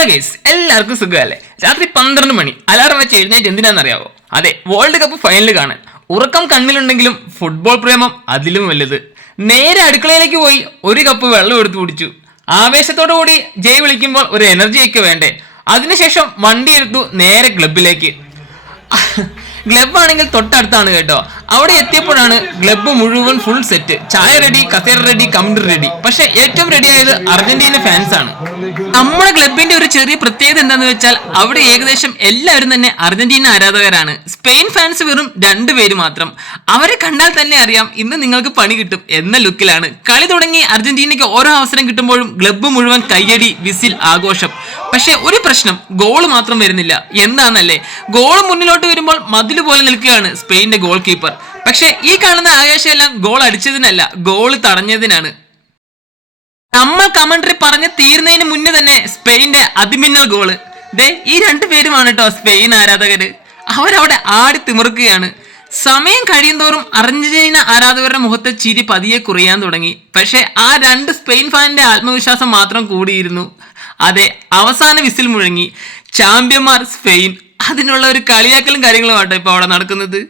Hello guys, എല്ലാവർക്കും സുഖമല്ലേ? രാത്രി 12 മണി അലാറം വെച്ച് എഴുന്നേറ്റ് എന്തിനാണെന്നറിയാവോ? അതെ, വേൾഡ് കപ്പ് ഫൈനൽ കാണാൻ. ഉറക്കം കണ്ണിലുണ്ടെങ്കിലും ഫുട്ബോൾ പ്രേമം അതിലും വലുത്. നേരെ അടുക്കളയിലേക്ക് പോയി ഒരു കപ്പ് വെള്ളം എടുത്തു കുടിച്ചു. ആവേശത്തോടു കൂടി ജയ് വിളിക്കുമ്പോൾ ഒരു എനർജി ഒക്കെ വേണ്ടേ? അതിനുശേഷം വണ്ടി എടുത്തു നേരെ ക്ലബിലേക്ക്. ക്ലബ് ആണെങ്കിൽ തൊട്ടടുത്താണ് കേട്ടോ. അവിടെ എത്തിയപ്പോഴാണ് ക്ലബ്ബ് മുഴുവൻ ഫുൾ സെറ്റ്. ചായ റെഡി, കസേര റെഡി, കമന്റ് റെഡി. പക്ഷെ ഏറ്റവും റെഡി ആയത് അർജന്റീന ഫാൻസ് ആണ്. നമ്മുടെ ക്ലബിന്റെ ഒരു ചെറിയ പ്രത്യേകത എന്താന്ന് വെച്ചാൽ അവിടെ ഏകദേശം എല്ലാവരും തന്നെ അർജന്റീന ആരാധകരാണ്. സ്പെയിൻ ഫാൻസ് വെറും 2 പേര് മാത്രം. അവരെ കണ്ടാൽ തന്നെ അറിയാം ഇന്ന് നിങ്ങൾക്ക് പണി കിട്ടും എന്ന ലുക്കിലാണ്. കളി തുടങ്ങി അർജന്റീനയ്ക്ക് ഓരോ അവസരം കിട്ടുമ്പോഴും ക്ലബ്ബ് മുഴുവൻ കയ്യടി, വിസിൽ, ആഘോഷം. പക്ഷെ ഒരു പ്രശ്നം, ഗോൾ മാത്രം വരുന്നില്ല. എന്താന്നല്ലേ, ഗോൾ മുന്നിലോട്ട് വരുമ്പോൾ മതില് പോലെ നിൽക്കുകയാണ് സ്പെയിന്റെ ഗോൾ കീപ്പർ. പക്ഷെ ഈ കാണുന്ന ആകാശമെല്ലാം ഗോൾ അടിച്ചതിനല്ല, ഗോൾ തടഞ്ഞതിനാണ്. നമ്മൾ കമന്ററി പറഞ്ഞ് തീരുന്നതിന് മുന്നേ തന്നെ സ്പെയിന്റെ അതിമിന്നൽ ഗോള്. ദേ ഈ 2 പേരുമാണ് കേട്ടോ സ്പെയിൻ ആരാധകര്. അവരവിടെ ആടി തിമിർക്കുകയാണ്. സമയം കഴിയുന്തോറും അർജന്റീന ആരാധകരുടെ മുഖത്തെ ചിരി പതിയെ കുറയാൻ തുടങ്ങി. പക്ഷെ ആ 2 സ്പെയിൻ ഫാനിന്റെ ആത്മവിശ്വാസം മാത്രം കൂടിയിരുന്നു. അതെ, അവസാന വിസിൽ മുഴങ്ങി. ചാമ്പ്യന്മാർ സ്പെയിൻ. അതിനുള്ള ഒരു കളിയാക്കലും കാര്യങ്ങളും ആട്ടോ ഇപ്പൊ അവിടെ നടക്കുന്നത്.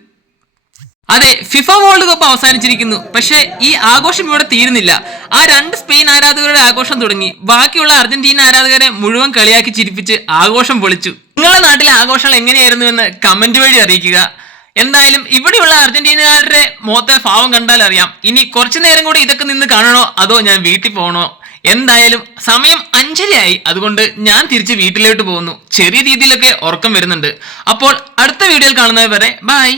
അതെ, ഫിഫ വേൾഡ് കപ്പ് അവസാനിച്ചിരിക്കുന്നു. പക്ഷെ ഈ ആഘോഷം ഇവിടെ തീരുന്നില്ല. ആ 2 സ്പെയിൻ ആരാധകരുടെ ആഘോഷം തുടങ്ങി. ബാക്കിയുള്ള അർജന്റീന ആരാധകരെ മുഴുവൻ കളിയാക്കി ചിരിപ്പിച്ച് ആഘോഷം പൊളിച്ചു. നിങ്ങളുടെ നാട്ടിലെ ആഘോഷങ്ങൾ എങ്ങനെയായിരുന്നു എന്ന് കമന്റ് വഴി അറിയിക്കുക. എന്തായാലും ഇവിടെയുള്ള അർജന്റീനക്കാരുടെ മുഖത്തെ ഭാവം കണ്ടാൽ അറിയാം. ഇനി കുറച്ചു നേരം കൂടി ഇതൊക്കെ നിന്ന് കാണണോ അതോ ഞാൻ വീട്ടിൽ പോകണോ? എന്തായാലും സമയം 5:30 അതുകൊണ്ട് ഞാൻ തിരിച്ച് വീട്ടിലോട്ട് പോകുന്നു. ചെറിയ രീതിയിലൊക്കെ ഉറക്കം വരുന്നുണ്ട്. അപ്പോൾ അടുത്ത വീഡിയോയിൽ കാണുന്നത് വരെ ബൈ.